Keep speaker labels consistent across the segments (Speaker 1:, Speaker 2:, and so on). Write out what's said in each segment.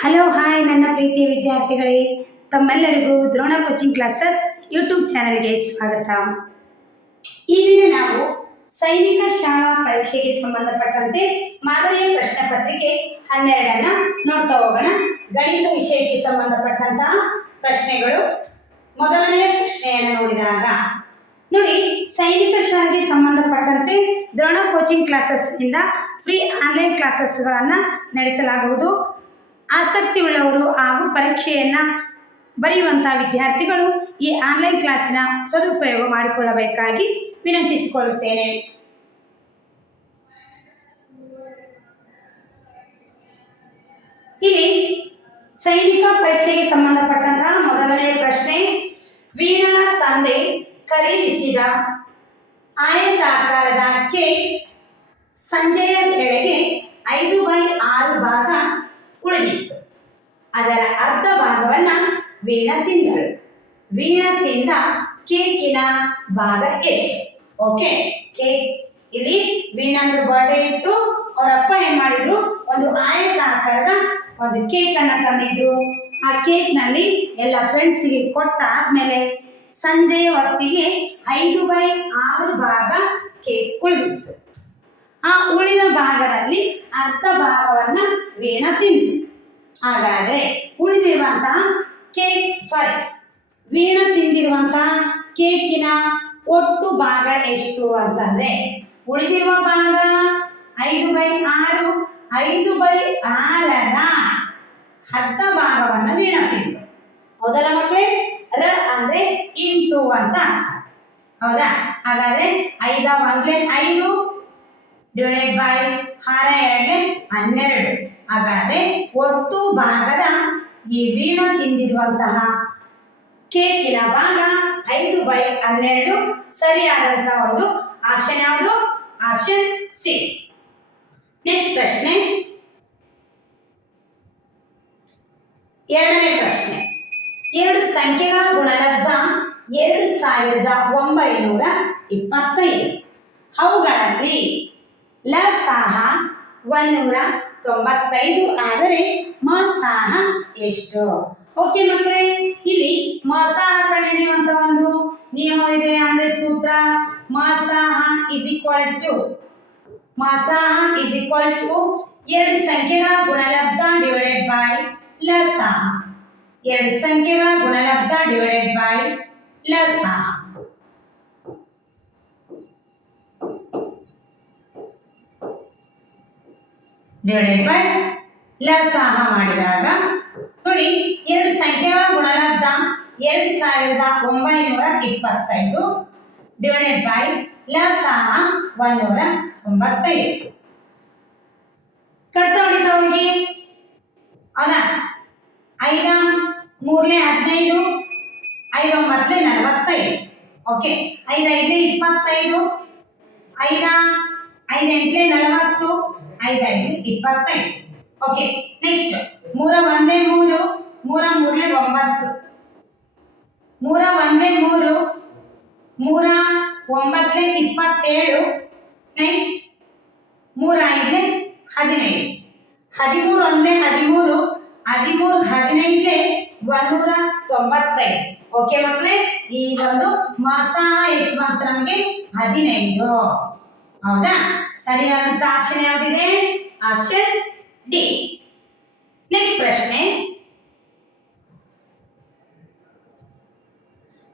Speaker 1: Hello hi ನನ್ನ ಪ್ರೀತಿಯ ವಿದ್ಯಾರ್ಥಿಗಳೇ. ತಮ್ಮೆಲ್ಲರಿಗೂ ದ್ರೋಣ ಕೋಚಿಂಗ್ ಕ್ಲಾಸಸ್ ಯೂಟ್ಯೂಬ್ ಚಾನಲ್ಗೆ ಸ್ವಾಗತ. ಈ ದಿನ ನಾವು ಸೈನಿಕ ಶಾಲಾ ಪರೀಕ್ಷೆಗೆ ಸಂಬಂಧಪಟ್ಟಂತೆ ಮಾದರಿಯ ಪ್ರಶ್ನೆ ಪತ್ರಿಕೆ ಹನ್ನೆರಡನ್ನ ನೋಡ್ತಾ ಹೋಗೋಣ. ಗಣಿತ ವಿಷಯಕ್ಕೆ ಸಂಬಂಧಪಟ್ಟಂತಹ ಪ್ರಶ್ನೆಗಳು. ಮೊದಲನೆಯ ಪ್ರಶ್ನೆಯನ್ನು ನೋಡಿದಾಗ, ನೋಡಿ, ಸೈನಿಕ ಶಾಲೆಗೆ ಸಂಬಂಧಪಟ್ಟಂತೆ ದ್ರೋಣ ಕೋಚಿಂಗ್ ಕ್ಲಾಸಸ್ ಇಂದ ಫ್ರೀ ಆನ್ಲೈನ್ ಕ್ಲಾಸಸ್ಗಳನ್ನು ನಡೆಸಲಾಗುವುದು. ಆಸಕ್ತಿ ಉಳ್ಳವರು ಹಾಗೂ ಪರೀಕ್ಷೆಯನ್ನು ಬರೆಯುವಂಥ ವಿದ್ಯಾರ್ಥಿಗಳು ಈ ಆನ್ಲೈನ್ ಕ್ಲಾಸಿನ ಸದುಪಯೋಗ ಮಾಡಿಕೊಳ್ಳಬೇಕಾಗಿ ವಿನಂತಿಸಿಕೊಳ್ಳುತ್ತೇನೆ. ಇಲ್ಲಿ ಸೈನಿಕ ಪರೀಕ್ಷೆಗೆ ಸಂಬಂಧಪಟ್ಟಂತಹ ಮೊದಲನೇ ಪ್ರಶ್ನೆ, ವೀಣನ ತಂದೆ ಖರೀದಿಸಿದ ಆಯತಾಕಾರದ ಕೇಕ್ ಸಂಜೆಯ ವೇಳೆಗೆ ಐದು ಬೈ ಆರು ಭಾಗ ಉಳಿದಿತ್ತು. ಅದರ ಅರ್ಧ ಭಾಗವನ್ನ ವೀಣ ತಿಂದಳು. ವೀಣ ತಿಂದ ಕೇಕಿನ ಭಾಗ ಎಷ್ಟು? Okay cake. ಇಲ್ಲಿ ವೀಣಂದು ಬರ್ಡೇ ಇತ್ತು. ಅವರಪ್ಪ ಏನು ಮಾಡಿದ್ರು? ಒಂದು ಆಯತಾಕಾರದ ಒಂದು ಕೇಕನ್ನು ತಂದಿದ್ರು. ಆ ಕೇಕ್ನಲ್ಲಿ ಎಲ್ಲ ಫ್ರೆಂಡ್ಸ್ಗೆ ಕೊಟ್ಟ ಆದ್ಮೇಲೆ ಸಂಜೆಯ ಹೊತ್ತಿಗೆ ಐದು ಬೈ ಆರು ಭಾಗ ಕೇಕ್ ಉಳಿದಿತ್ತು. ಆ ಉಳಿದ ಭಾಗದಲ್ಲಿ ಅರ್ಧ ಭಾಗವನ್ನು ವೀಣ ತಿಂದು. ಹಾಗಾದರೆ ಉಳಿದಿರುವಂತಹ ಕೇಕ್ ಸಾರಿ ವೀಣ ತಿಂದಿರುವಂತಹ ಕೇಕಿನ ಒಟ್ಟು ಭಾಗ ಎಷ್ಟು ಅಂತಂದರೆ, ಉಳಿದಿರುವ ಭಾಗ ಐದು ಬೈ ಆರು, ಐದು ಬೈ ಆರರ ಅರ್ಧ ಭಾಗವನ್ನು ವೀಣ ತಿಂದು. ಹೌದಲ್ಲ ಮಕ್ಕಳೇ ರ ಅಂದರೆ ಇಂಟು ಅಂತ ಹೌದಾ? ಹಾಗಾದರೆ ಐದ ಒಂದ್ಲೆ ಐದು ಡಿವೈಡೆಡ್ ಬೈ ಹಾರ ಎರಡನೇ ಹನ್ನೆರಡು. ಹಾಗಾದರೆ ಒಟ್ಟು ಭಾಗದ ಈ ವೀಣ ತಿಂದಿರುವಂತಹ ಕೇಕಿನ ಭಾಗ ಐದು ಬೈ ಹನ್ನೆರಡು ಸರಿಯಾದಂಥ ಒಂದು ಆಪ್ಷನ್ ಯಾವುದು? ಆಪ್ಷನ್ ಸಿ ನೆಕ್ಸ್ಟ್ ಪ್ರಶ್ನೆ. ಎರಡನೇ ಪ್ರಶ್ನೆ. ಎರಡು ಸಂಖ್ಯೆಗಳ ಗುಣಲಬ್ಧ ಎರಡು ಸಾವಿರದ ಒಂಬೈನೂರ ಇಪ್ಪತ್ತೈದು. ಅವುಗಳಲ್ಲಿ ಲ ಸಾಹ ಒಂದೂರ ತೊಂಬತ್ತೈದು ಆದರೆ ಮಸಾಹ ಸಾಹ ಎಷ್ಟು? ಓಕೆ ಮಕ್ಕಳೇ, ಇಲ್ಲಿ ಮಸಾಹ ಕಂಡುಹಿಡಿಯುವಂತ ಒಂದು ನಿಯಮವಿದೆ. ಅಂದ್ರೆ ಸೂತ್ರ, ಮಸಾಹ ಸಾಹ ಇಸ್ ಈಕ್ವಲ್ ಟು ಮಸಾಹ ಸಾಹ ಇಸ್ ಈಕ್ವಲ್ ಟು ಎರಡು ಸಂಖ್ಯೆಗಳ ಗುಣಲಬ್ಧ ಡಿವೈಡೆಡ್ ಬೈ ಲಸಾಹ. ಸಾಹ ಎರಡು ಸಂಖ್ಯೆಗಳ ಗುಣಲಬ್ಧ ಡಿವೈಡೆಡ್ ಬೈ ಲ ಸಾಹ ಡಿವೈಡೆಡ್ ಬೈ ಲಸಾಹ ಮಾಡಿದಾಗ, ನೋಡಿ, ಎರಡು ಸಂಖ್ಯೆಗಳ ಗುಣಲಬ್ಧ, ಎರಡು ಸಾವಿರದ ಒಂಬೈನೂರ ಇಪ್ಪತ್ತೈದು. ಡಿವೈಡೆಡ್ ಬೈ ಲಸಾಹ ಒಂದೂರ ತೊಂಬತ್ತೈದು. ಹೊಡಿತಾ ಹೋಗಿ ಹೌದಾ ಐದ, ಮೂರನೇ ಹದಿನೈದು, ಐದು, ಒಂಬತ್ತನೇ ನಲವತ್ತೈದು. ಓಕೆ ಐದೈದು ಇಪ್ಪತ್ತೈದು, ಐದ ಐದು ನಲವತ್ತು ಐದು ಐದು ಇಪ್ಪತ್ತೈದು ಓಕೆ ನೆಕ್ಸ್ಟ್ ಮೂರ ಒಂದೇ ಮೂರು ಮೂರ ಮೂರನೇ ಒಂಬತ್ತು. ಮೂರ ಒಂದೇ ಮೂರು ಮೂರ ಒಂಬತ್ತನೇ ಇಪ್ಪತ್ತೇಳು. ನೆಕ್ಸ್ಟ್ ಮೂರ ಐದನೇ ಹದಿನೈದು. ಹದಿಮೂರು ಒಂದೇ ಹದಿಮೂರು ಹದಿಮೂರು ಹದಿನೈದನೇ ಒಂದೂರ ತೊಂಬತ್ತೈದು ಓಕೆ ಮಕ್ಕಳೇ, ಈ ಒಂದು ಮಾಸ ಎಷ್ಟು ಬಂತು ನಮಗೆ ಹದಿನೈದು. ಹೌದಾ? ಸರಿಯಾದಂತ ಆಪ್ಷನ್ ಯಾವುದಿದೆ? ಆಪ್ಷನ್ ಡಿ ನೆಕ್ಸ್ಟ್ ಪ್ರಶ್ನೆ.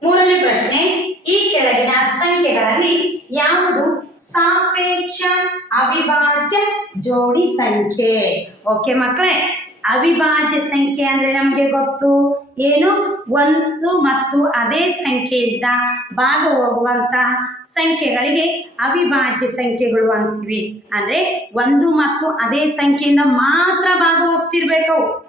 Speaker 1: ಮೂರನೇ ಪ್ರಶ್ನೆ. ಈ ಕೆಳಗಿನ ಸಂಖ್ಯೆಗಳಲ್ಲಿ ಯಾವುದು ಸಾಪೇಕ್ಷ ಅವಿಭಾಜ್ಯ ಜೋಡಿ ಸಂಖ್ಯೆ? ಓಕೆ ಮಕ್ಕಳೇ ಅವಿಭಾಜ್ಯ ಸಂಖ್ಯೆ ಅಂದರೆ ನಮಗೆ ಗೊತ್ತು? ಏನು? ಒಂದು ಮತ್ತು ಅದೇ ಸಂಖ್ಯೆಯಿಂದ ಭಾಗ ಹೋಗುವಂತಹ ಸಂಖ್ಯೆಗಳಿಗೆ ಅವಿಭಾಜ್ಯ ಸಂಖ್ಯೆಗಳು ಅಂತೀವಿ. ಅಂದರೆ ಒಂದು ಮತ್ತು ಅದೇ ಸಂಖ್ಯೆಯಿಂದ ಮಾತ್ರ ಭಾಗ ಹೋಗ್ತಿರ್ಬೇಕು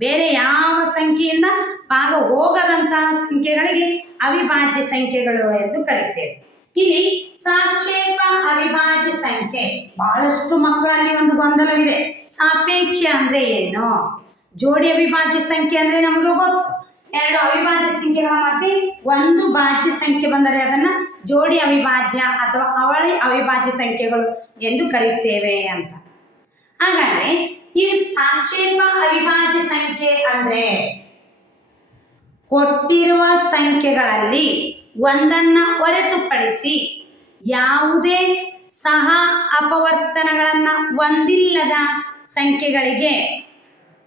Speaker 1: ಬೇರೆ ಯಾವ ಸಂಖ್ಯೆಯಿಂದ ಭಾಗ ಹೋಗದಂತಹ ಸಂಖ್ಯೆಗಳಿಗೆ ಅವಿಭಾಜ್ಯ ಸಂಖ್ಯೆಗಳು ಎಂದು ಕರೀತೇವೆ. ಇಲ್ಲಿ ಸಾಕ್ಷೇಪ ಅವಿಭಾಜ್ಯ ಸಂಖ್ಯೆ. ಬಹಳಷ್ಟು ಮಕ್ಕಳಲ್ಲಿ ಒಂದು ಗೊಂದಲವಿದೆ. ಸಾಪೇಕ್ಷ ಅಂದ್ರೆ ಏನು? ಜೋಡಿ ಅವಿಭಾಜ್ಯ ಸಂಖ್ಯೆ ಅಂದ್ರೆ ನಮಗೆ ಗೊತ್ತು. ಎರಡು ಅವಿಭಾಜ್ಯ ಸಂಖ್ಯೆಗಳ ಮಧ್ಯೆ ಒಂದು ಭಾಜ್ಯ ಸಂಖ್ಯೆ ಬಂದರೆ ಅದನ್ನ ಜೋಡಿ ಅವಿಭಾಜ್ಯ ಅಥವಾ ಅವಳಿ ಅವಿಭಾಜ್ಯ ಸಂಖ್ಯೆಗಳು ಎಂದು ಕರೆಯುತ್ತೇವೆ ಅಂತ. ಹಾಗಾದ್ರೆ ಈ ಸಾಕ್ಷೇಪ ಅವಿಭಾಜ್ಯ ಸಂಖ್ಯೆ ಅಂದ್ರೆ ಕೊಟ್ಟಿರುವ ಸಂಖ್ಯೆಗಳಲ್ಲಿ ಒಂದನ್ನ ಹೊರತುಪಡಿಸಿ ಯಾವುದೇ ಸಹ ಅಪವರ್ತನಗಳನ್ನು ಹೊಂದಿಲ್ಲದ ಸಂಖ್ಯೆಗಳಿಗೆ,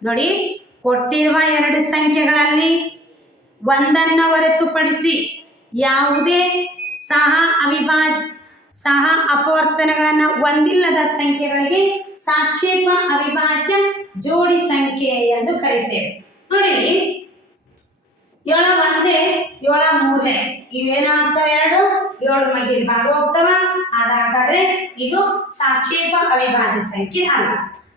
Speaker 1: ನೋಡಿ, ಕೊಟ್ಟಿರುವ ಎರಡು ಸಂಖ್ಯೆಗಳಲ್ಲಿ ಒಂದನ್ನು ಹೊರತುಪಡಿಸಿ ಯಾವುದೇ ಸಹ ಅವಿಭಾಜ್ ಸಹ ಅಪವರ್ತನಗಳನ್ನು ಹೊಂದಿಲ್ಲದ ಸಂಖ್ಯೆಗಳಿಗೆ ಸಾಕ್ಷೇಪ ಅವಿಭಾಜ್ಯ ಜೋಡಿ ಸಂಖ್ಯೆ ಎಂದು ಕರೀತೇವೆ. ನೋಡಿ ಏಳ ಒಂದೇ, ಏಳ ಮೂರನೇ ಆಗ್ತಾವ ಎರಡು? ಏಳು ಮಗಿಲ್ ಭಾಗ ಹೋಗ್ತವ. ಅದಾಗಾದ್ರೆ ಇದು ಸಾಕ್ಷೇಪ ಅವಿಭಾಜ್ಯ ಸಂಖ್ಯೆ ಅಲ್ಲ.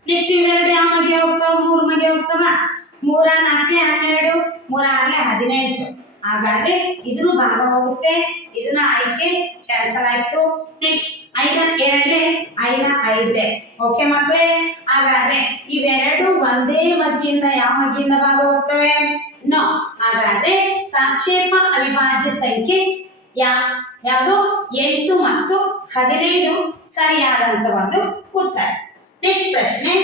Speaker 1: ನೆಕ್ಸ್ಟ್ ಇವೆರಡು ಯಾವ ಮಗೆ ಹೋಗ್ತಾವ? ಮೂರ್ ಮಗೆ ಹೋಗ್ತವ. ಮೂರ ನಾಲ್ಕನೇ ಹನ್ನೆರಡು, ಮೂರ ಆರನೇ ಹದಿನೆಂಟು. ಹಾಗಾದ್ರೆ ಇದ್ರೂ ಭಾಗ ಹೋಗುತ್ತೆ. ಇದನ್ನ ಆಯ್ಕೆ ಕ್ಯಾನ್ಸಲ್ ಆಯ್ತು. ನೆಕ್ಸ್ಟ್ ಐದ ಎರಡ್ಲೆ ಐದ ಐದ್ರೆ ಓಕೆ ಮಕ್ಕಳೇ? ಹಾಗಾದ್ರೆ ಇವೆರಡು ಒಂದೇ ಮಗ್ಗಿಯಿಂದ ಯಾವ ಮಗ್ಗಿಯಿಂದ ಭಾಗ ಹೋಗ್ತವೆ? ನೋ ಹಾಗಾದ್ರೆ ಸಾಕ್ಷೇಪ ಅವಿಭಾಜ್ಯ ಸಂಖ್ಯೆ ಯಾ. ಯಾವುದು? ಎಂಟು ಮತ್ತು ಹದಿನೈದು ಸರಿಯಾದಂತ ಒಂದು ಉತ್ತರ. ನೆಕ್ಸ್ಟ್ ಪ್ರಶ್ನೆ.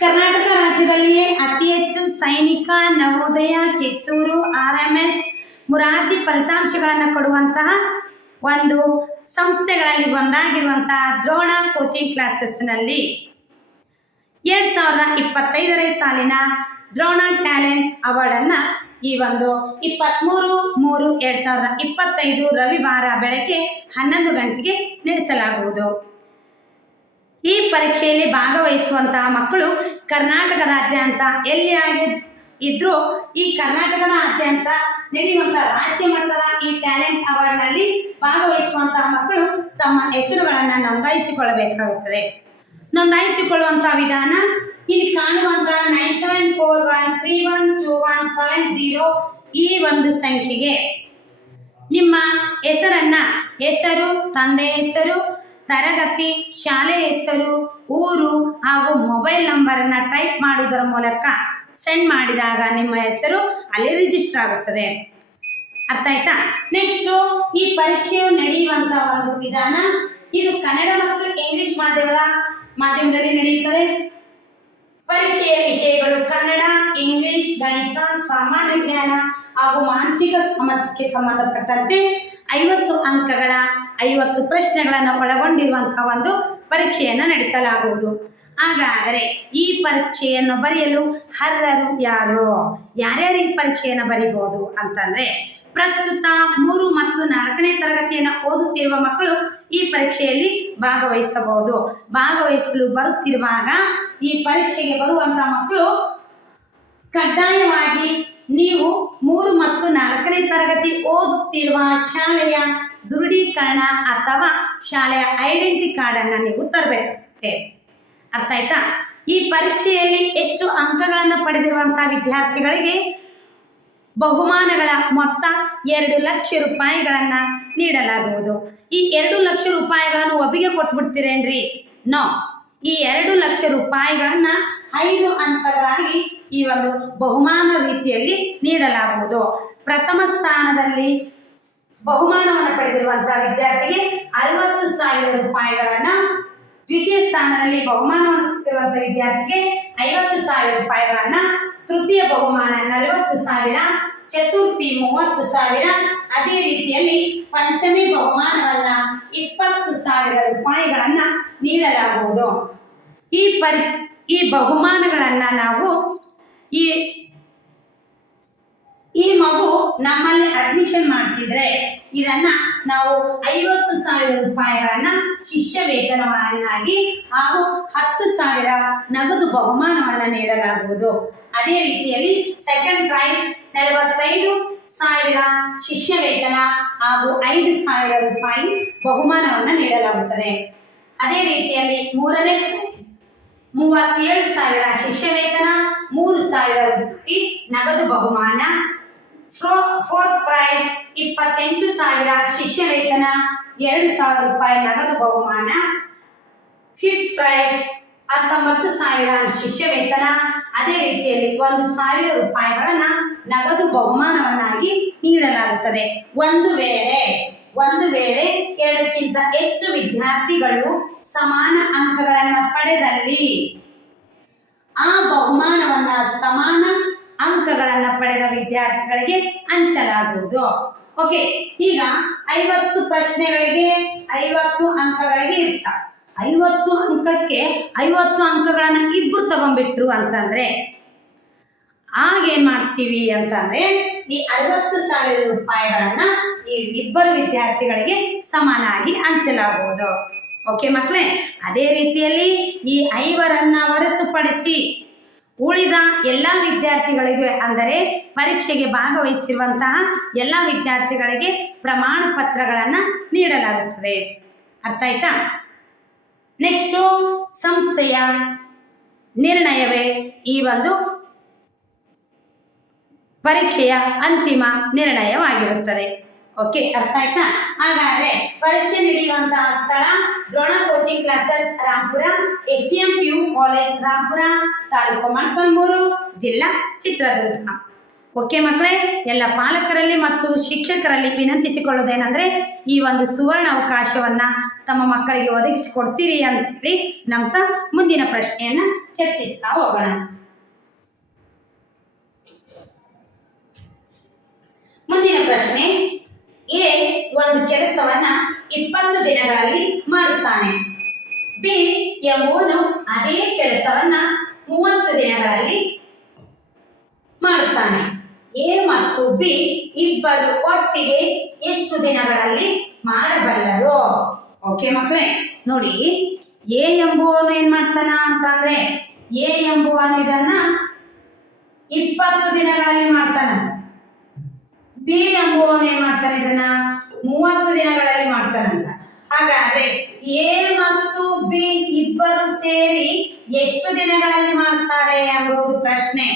Speaker 1: ಕರ್ನಾಟಕ ರಾಜ್ಯದಲ್ಲಿಯೇ ಅತಿ ಹೆಚ್ಚು ಸೈನಿಕ Navodaya Kittur R M S Morarji ಫಲಿತಾಂಶಗಳನ್ನು ಕೊಡುವಂತಹ ಒಂದು ಸಂಸ್ಥೆಗಳಲ್ಲಿ ಒಂದಾಗಿರುವಂತಹ ದ್ರೋಣ ಕೋಚಿಂಗ್ ಕ್ಲಾಸಸ್ನಲ್ಲಿ. ಎರಡು ಸಾವಿರದ ಇಪ್ಪತ್ತೈದನೇ ಸಾಲಿನ ದ್ರೋಣ ಟ್ಯಾಲೆಂಟ್ ಅವಾರ್ಡನ್ನು ಈ ಒಂದು ಇಪ್ಪತ್ತ್ಮೂರು ಮೂರು ಎರಡು ಸಾವಿರದ ಇಪ್ಪತ್ತೈದು ರವಿವಾರ ಬೆಳಗ್ಗೆ ಹನ್ನೊಂದು ಗಂಟೆಗೆ ನಡೆಸಲಾಗುವುದು. ಈ ಪರೀಕ್ಷೆಯಲ್ಲಿ ಭಾಗವಹಿಸುವಂತಹ ಮಕ್ಕಳು ಕರ್ನಾಟಕದಾದ್ಯಂತ ಎಲ್ಲಿ ಆಗಿ ಇದ್ರೂ ಈ ಕರ್ನಾಟಕದಾದ್ಯಂತ ನಡೆಯುವಂತಹ ರಾಜ್ಯ ಮಟ್ಟದ ಈ ಟ್ಯಾಲೆಂಟ್ ಅವಾರ್ಡ್ನಲ್ಲಿ ಭಾಗವಹಿಸುವಂತಹ ಮಕ್ಕಳು ತಮ್ಮ ಹೆಸರುಗಳನ್ನು ನೋಂದಾಯಿಸಿಕೊಳ್ಳಬೇಕಾಗುತ್ತದೆ. ನೋಂದಾಯಿಸಿಕೊಳ್ಳುವಂತಹ ವಿಧಾನ. ಇಲ್ಲಿ ಕಾಣುವಂತಹ nine seven four one three one two one seven zero ಈ ಒಂದು ಸಂಖ್ಯೆಗೆ ನಿಮ್ಮ ಹೆಸರನ್ನ, ಹೆಸರು, ತಂದೆ ಹೆಸರು, ತರಗತಿ, ಶಾಲೆ ಹೆಸರು, ಊರು ಹಾಗೂ ಮೊಬೈಲ್ ನಂಬರನ್ನು ಟೈಪ್ ಮಾಡುವುದರ ಮೂಲಕ ಸೆಂಡ್ ಮಾಡಿದಾಗ ನಿಮ್ಮ ಹೆಸರು ಅಲ್ಲಿ ರಿಜಿಸ್ಟರ್ ಆಗುತ್ತದೆ. ಅರ್ಥ ಆಯ್ತಾ? ನೆಕ್ಸ್ಟು ಈ ಪರೀಕ್ಷೆಯು ನಡೆಯುವಂಥ ಒಂದು ವಿಧಾನ. ಇದು ಕನ್ನಡ ಮತ್ತು ಇಂಗ್ಲಿಷ್ ಮಾಧ್ಯಮದ ಮಾಧ್ಯಮದಲ್ಲಿ ನಡೆಯುತ್ತದೆ. ಪರೀಕ್ಷೆಯ ವಿಷಯಗಳು ಕನ್ನಡ, ಇಂಗ್ಲಿಷ್, ಗಣಿತ, ಸಾಮಾನ್ಯ ಜ್ಞಾನ ಹಾಗೂ ಮಾನಸಿಕ ಸಾಮರ್ಥ್ಯಕ್ಕೆ ಸಂಬಂಧಪಟ್ಟಂತೆ ಐವತ್ತು ಅಂಕಗಳ, ಐವತ್ತು ಪ್ರಶ್ನೆಗಳನ್ನು ಒಳಗೊಂಡಿರುವಂತಹ ಒಂದು ಪರೀಕ್ಷೆಯನ್ನು ನಡೆಸಲಾಗುವುದು. ಹಾಗಾದರೆ ಈ ಪರೀಕ್ಷೆಯನ್ನು ಬರೆಯಲು ಅರ್ಹರು ಯಾರು? ಯಾರ್ಯಾರು ಈ ಪರೀಕ್ಷೆಯನ್ನು ಬರಿಬೋದು ಅಂತಂದರೆ ಪ್ರಸ್ತುತ ಮೂರು ಮತ್ತು ನಾಲ್ಕನೇ ತರಗತಿಯನ್ನು ಓದುತ್ತಿರುವ ಮಕ್ಕಳು ಈ ಪರೀಕ್ಷೆಯಲ್ಲಿ ಭಾಗವಹಿಸಬಹುದು. ಭಾಗವಹಿಸಲು ಬರುತ್ತಿರುವಾಗ ಈ ಪರೀಕ್ಷೆಗೆ ಬರುವಂತಹ ಮಕ್ಕಳು ಕಡ್ಡಾಯವಾಗಿ ನೀವು ಮೂರು ಮತ್ತು ನಾಲ್ಕನೇ ತರಗತಿ ಓದುತ್ತಿರುವ ಶಾಲೆಯ ದೃಢೀಕರಣ ಅಥವಾ ಶಾಲೆಯ ಐಡೆಂಟಿ ಕಾರ್ಡನ್ನು ನೀವು ತರಬೇಕಾಗುತ್ತೆ. ಅರ್ಥ ಆಯ್ತಾ? ಈ ಪರೀಕ್ಷೆಯಲ್ಲಿ ಹೆಚ್ಚು ಅಂಕಗಳನ್ನು ಪಡೆದಿರುವಂತಹ ವಿದ್ಯಾರ್ಥಿಗಳಿಗೆ ಬಹುಮಾನಗಳ ಮೊತ್ತ ಎರಡು ಲಕ್ಷ ರೂಪಾಯಿಗಳನ್ನು ನೀಡಲಾಗುವುದು. ಈ ಎರಡು ಲಕ್ಷ ರೂಪಾಯಿಗಳನ್ನು ಒಬ್ಬಿಗೆ ಕೊಟ್ಬಿಡ್ತೀರೇನ್ರಿ? ನೋ. ಈ ಎರಡು ಲಕ್ಷ ರೂಪಾಯಿಗಳನ್ನು ಐದು ಅಂಕಗಳಾಗಿ ಈ ಒಂದು ಬಹುಮಾನ ರೀತಿಯಲ್ಲಿ ನೀಡಲಾಗುವುದು. ಪ್ರಥಮ ಸ್ಥಾನದಲ್ಲಿ ಬಹುಮಾನವನ್ನು ಪಡೆದಿರುವಂತಹ ವಿದ್ಯಾರ್ಥಿಗೆ ಅರವತ್ತು ಸಾವಿರ ರೂಪಾಯಿಗಳನ್ನು ದ್ವಿತೀಯ ಸ್ಥಾನದಲ್ಲಿ ಬಹುಮಾನವನ್ನು ಕೊಟ್ಟಿರುವಂತಹ ವಿದ್ಯಾರ್ಥಿಗೆ ಐವತ್ತು ಸಾವಿರ ರೂಪಾಯಿಗಳನ್ನ ತೃತೀಯ ಬಹುಮಾನ ನಲವತ್ತು ಸಾವಿರ, ಚತುರ್ಥಿ ಮೂವತ್ತು ಸಾವಿರ, ಅದೇ ರೀತಿಯಲ್ಲಿ ಪಂಚಮಿ ಬಹುಮಾನವನ್ನ ಇಪ್ಪತ್ತು ಸಾವಿರ ರೂಪಾಯಿಗಳನ್ನ ನೀಡಲಾಗುವುದು. ಈ ಪರಿ, ಈ ಬಹುಮಾನಗಳನ್ನ ನಾವು ಈ ಈ ಮಗು ನಮ್ಮಲ್ಲಿ ಅಡ್ಮಿಷನ್ ಮಾಡಿಸಿದ್ರೆ ಇದನ್ನ ನಾವು ಐವತ್ತು ಸಾವಿರ ರೂಪಾಯಿಗಳನ್ನ ಶಿಷ್ಯ ವೇತನವನ್ನಾಗಿ ಹಾಗೂ ಹತ್ತು ಸಾವಿರ ನಗದು ಬಹುಮಾನವನ್ನ ನೀಡಲಾಗುವುದು. ಅದೇ ರೀತಿಯಲ್ಲಿ ಸೆಕೆಂಡ್ ಪ್ರೈಸ್ ನಲವತ್ತೈದು ಸಾವಿರ ಶಿಷ್ಯ ವೇತನ ಹಾಗೂ ಐದು ಸಾವಿರ ರೂಪಾಯಿ ಬಹುಮಾನವನ್ನು ನೀಡಲಾಗುತ್ತದೆ. ಅದೇ ರೀತಿಯಲ್ಲಿ ಮೂರನೇ ಪ್ರೈಸ್ ಮೂವತ್ತೇಳು ಸಾವಿರ ಶಿಷ್ಯ ವೇತನ, ಮೂರು ಸಾವಿರ ರೂಪಾಯಿ ನಗದು ಬಹುಮಾನ ಫೋರ್ತ್ ಪ್ರೈಸ್ ಇಪ್ಪತ್ತೆಂಟು ಸಾವಿರ ಶಿಷ್ಯ ವೇತನ, ಎರಡು ಸಾವಿರ ರೂಪಾಯಿ ನಗದು ಬಹುಮಾನ. ಫಿಫ್ತ್ ಪ್ರೈಸ್ ಹತ್ತೊಂಬತ್ತು ಸಾವಿರ ಶಿಷ್ಯ ವೇತನ, ಅದೇ ರೀತಿಯಲ್ಲಿ ಒಂದು ಸಾವಿರ ರೂಪಾಯಿಗಳನ್ನ ನಗದು ಬಹುಮಾನವನ್ನಾಗಿ ನೀಡಲಾಗುತ್ತದೆ. ಒಂದು ವೇಳೆ ಒಂದು ವೇಳೆ ಎರಡಕ್ಕಿಂತ ಹೆಚ್ಚು ವಿದ್ಯಾರ್ಥಿಗಳು ಸಮಾನ ಅಂಕಗಳನ್ನು ಪಡೆದಲ್ಲಿ ಆ ಬಹುಮಾನವನ್ನ ಸಮಾನ ಅಂಕಗಳನ್ನು ಪಡೆದ ವಿದ್ಯಾರ್ಥಿಗಳಿಗೆ ಹಂಚಲಾಗುವುದು. ಓಕೆ ಈಗ ಐವತ್ತು ಪ್ರಶ್ನೆಗಳಿಗೆ ಐವತ್ತು ಅಂಕಗಳಿಗೆ ಇರ್ತ ಐವತ್ತು ಅಂಕಕ್ಕೆ ಐವತ್ತು ಅಂಕಗಳನ್ನು ಇಬ್ಬರು ತಗೊಂಡ್ಬಿಟ್ರು ಅಂತಂದ್ರೆ ಆಗೇನ್ ಮಾಡ್ತೀವಿ ಅಂತಂದ್ರೆ ಈ ಅರವತ್ತು ಸಾವಿರ ರೂಪಾಯಿಗಳನ್ನ ಈ ಇಬ್ಬರು ವಿದ್ಯಾರ್ಥಿಗಳಿಗೆ ಸಮಾನಾಗಿ ಹಂಚಲಾಗುವುದು. ಓಕೆ ಮಕ್ಕಳೇ ಅದೇ ರೀತಿಯಲ್ಲಿ ಈ ಐವರನ್ನ ಹೊರತುಪಡಿಸಿ ಉಳಿದ ಎಲ್ಲ ವಿದ್ಯಾರ್ಥಿಗಳಿಗೆ ಅಂದರೆ ಪರೀಕ್ಷೆಗೆ ಭಾಗವಹಿಸಿರುವಂತಹ ಎಲ್ಲ ವಿದ್ಯಾರ್ಥಿಗಳಿಗೆ ಪ್ರಮಾಣ ಪತ್ರಗಳನ್ನು ನೀಡಲಾಗುತ್ತದೆ. ಅರ್ಥ ಆಯ್ತಾ? ನೆಕ್ಸ್ಟು ಸಂಸ್ಥೆಯ ನಿರ್ಣಯವೇ ಈ ಒಂದು ಪರೀಕ್ಷೆಯ ಅಂತಿಮ ನಿರ್ಣಯವಾಗಿರುತ್ತದೆ. ಓಕೆ ಅರ್ಥ ಆಯ್ತಾ ಹಾಗಾದ್ರೆ ಪರೀಕ್ಷೆ ನಡೆಯುವಂತಹ ಸ್ಥಳ Drona coaching classes Rampura S M P U college Rampura taluk Manakalmuru ಜಿಲ್ಲಾ ಚಿತ್ರದುರ್ಗ. ಓಕೆ ಮಕ್ಕಳೇ, ಎಲ್ಲ ಪಾಲಕರಲ್ಲಿ ಮತ್ತು ಶಿಕ್ಷಕರಲ್ಲಿ ವಿನಂತಿಸಿಕೊಳ್ಳೋದೇನೆಂದರೆ ಈ ಒಂದು ಸುವರ್ಣ ಅವಕಾಶವನ್ನ ತಮ್ಮ ಮಕ್ಕಳಿಗೆ ಒದಗಿಸಿಕೊಡ್ತೀರಿ ಅಂತೇಳಿ ನಮ್ಮ ಮುಂದಿನ ಪ್ರಶ್ನೆಯನ್ನ ಚರ್ಚಿಸ್ತಾ ಹೋಗೋಣ. ಮುಂದಿನ ಪ್ರಶ್ನೆ ಇಪ್ಪತ್ತು ದಿನಗಳಲ್ಲಿ ಮಾಡುತ್ತಾನೆ. ಬಿ ಎಂಬುವನು ಅದೇ ಕೆಲಸವನ್ನ ಮೂವತ್ತು ದಿನಗಳಲ್ಲಿ ಮಾಡುತ್ತಾನೆ. ಎ ಮತ್ತು ಬಿ ಇಬ್ಬರು ಒಟ್ಟಿಗೆ ಎಷ್ಟು ದಿನಗಳಲ್ಲಿ ಮಾಡಬಲ್ಲರು? ಓಕೆ ಮಕ್ಕಳೇ, ನೋಡಿ, ಎ ಎಂಬುವನು ಏನ್ ಮಾಡ್ತಾನ ಅಂತಂದ್ರೆ, ಎ ಎಂಬುವನು ಇದನ್ನ ಇಪ್ಪತ್ತು ದಿನಗಳಲ್ಲಿ ಮಾಡ್ತಾನಂತ. ಬಿ ಎಂಬುವನು ಏನ್ ಮಾಡ್ತಾನೆ ಇದನ್ನ? ಮೂವತ್ತು ದಿನಗಳಲ್ಲಿ ಮಾಡ್ತಾರಂತ. ಹಾಗಾದ್ರೆ ಎ ಮತ್ತು ಬಿ ಇಬ್ಬರು ಸೇರಿ ಎಷ್ಟು ದಿನಗಳಲ್ಲಿ ಮಾಡ್ತಾರೆ ಎಂಬುದು ಪ್ರಶ್ನೆ.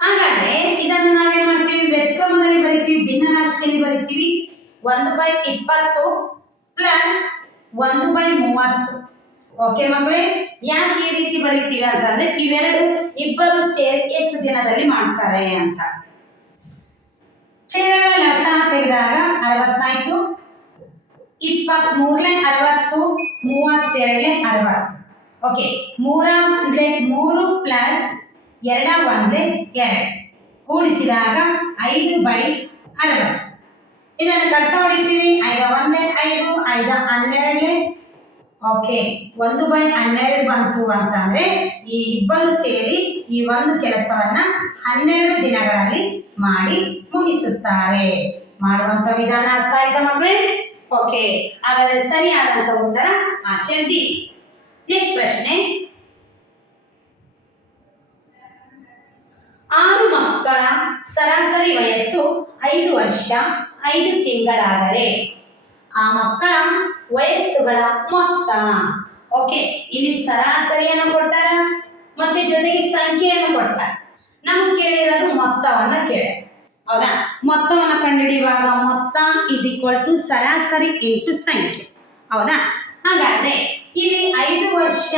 Speaker 1: ಹಾಗಾದ್ರೆ ಇದನ್ನು ನಾವೇನ್ ಮಾಡ್ತೀವಿ? ವ್ಯತ್ಕ್ರಮದಲ್ಲಿ ಬರಿತೀವಿ ಭಿನ್ನ ರಾಶಿಯಲ್ಲಿ ಬರಿತೀವಿ. ಒಂದು ಬೈ ಇಪ್ಪತ್ತು ಪ್ಲಸ್ ಒಂದು ಬೈ ಮೂವತ್ತು. ಓಕೆ ಮಕ್ಕಳೇ? ಯಾಕೆ ಈ ರೀತಿ ಬರೀತೀವಿ ಅಂತಂದ್ರೆ ಇವೆರಡು ಇಬ್ಬರು ಸೇರಿ ಎಷ್ಟು ದಿನದಲ್ಲಿ ಮಾಡ್ತಾರೆ ಅಂತ. ಚೇಳ ಲಸ ತೆಗೆದಾಗ ಅರವತ್ತಾಯ್ತು ಇಪ್ಪತ್ತ್ ಮೂರನೇ ಅರವತ್ತು, ಮೂವತ್ತೆರಡನೇ ಅರವತ್ತು. ಓಕೆ ಮೂರ ಅಂದ್ರೆ ಮೂರು ಪ್ಲಸ್ ಎರಡ ಒಂದ್ರೆ ಎರಡು. ಕೂಡಿಸಿದಾಗ ಐದು ಬೈ ಅರವತ್ತು. ಇದನ್ನು ಕಟ್ತಾ ಹೊಡಿತೀವಿ. ಐದ ಒಂದೇ, ಐದು, ಐದ ಹನ್ನೆರಡನೇ. ಓಕೆ ಒಂದು ಬೈ ಹನ್ನೆರಡು ಬಂತು ಅಂತಂದ್ರೆ ಈ ಇಬ್ಬರು ಸೇರಿ ಈ ಒಂದು ಕೆಲಸವನ್ನ ಹನ್ನೆರಡು ದಿನಗಳಲ್ಲಿ ಮಾಡಿ ಮುಗಿಸುತ್ತಾರೆ ಮಾಡುವಂತ ವಿಧಾನ ಅರ್ಥ ಆಯ್ತಾ ಮಕ್ಕಳೇ ಓಕೆ ಹಾಗಾದ್ರೆ ಸರಿಯಾದಂತ ಉತ್ತರ ಆಪ್ಷನ್ ಡಿ ನೆಕ್ಸ್ಟ್ ಪ್ರಶ್ನೆ. ಆರು ಮಕ್ಕಳ ಸರಾಸರಿ ವಯಸ್ಸು ಐದು ವರ್ಷ, ಐದು ತಿಂಗಳಾದರೆ ಆ ಮಕ್ಕಳ ವಯಸ್ಸುಗಳ ಮೊತ್ತ. ಓಕೆ ಇಲ್ಲಿ ಸರಾಸರಿಯನ್ನು ಕೊಡ್ತಾರ? ಮತ್ತೆ ಜೊತೆಗೆ ಸಂಖ್ಯೆಯನ್ನು ಕೊಡ್ತಾರೆ? ನಮ್ಗೆ ಕೇಳಿರೋದು ಮೊತ್ತವನ್ನ ಕೇಳಿ. ಹೌದಾ? ಮೊತ್ತವನ್ನು ಕಂಡುಹಿಡಿಯುವಾಗ ಮೊತ್ತ ಇಸ್ ಈಕ್ವಲ್ ಟು ಸರಾಸರಿ ಇಂಟು ಸಂಖ್ಯೆ. ಹೌದಾ? ಹಾಗಾದ್ರೆ ಇಲ್ಲಿ ಐದು ವರ್ಷ,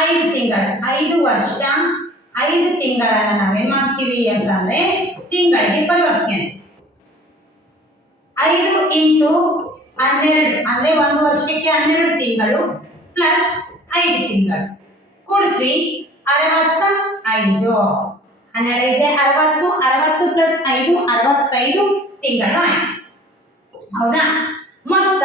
Speaker 1: ಐದು ತಿಂಗಳು, ಐದು ವರ್ಷ, ಐದು ತಿಂಗಳನ್ನ ನಾವೇನ್ ಮಾಡ್ತೀವಿ ಅಂತಂದ್ರೆ ತಿಂಗಳಿಗೆ ಪರಿವರ್ತಿಸ್ಕೊಂತೀವಿ ಐದು ಇಂಟು ಹನ್ನೆರಡು, ಅಂದ್ರೆ ಒಂದು ವರ್ಷಕ್ಕೆ ಹನ್ನೆರಡು ತಿಂಗಳು ಪ್ಲಸ್ ಐದು ತಿಂಗಳು. ಕೂಡಿಸಿ ಅರವತ್ತ ಐದು. ಹನ್ನೆರಡು ಅರವತ್ತು ಅರವತ್ತು ಪ್ಲಸ್ ಐದು, ಅರವತ್ತೈದು ತಿಂಗಳು ಆಯ್ತು. ಹೌದಾ? ಮೊತ್ತ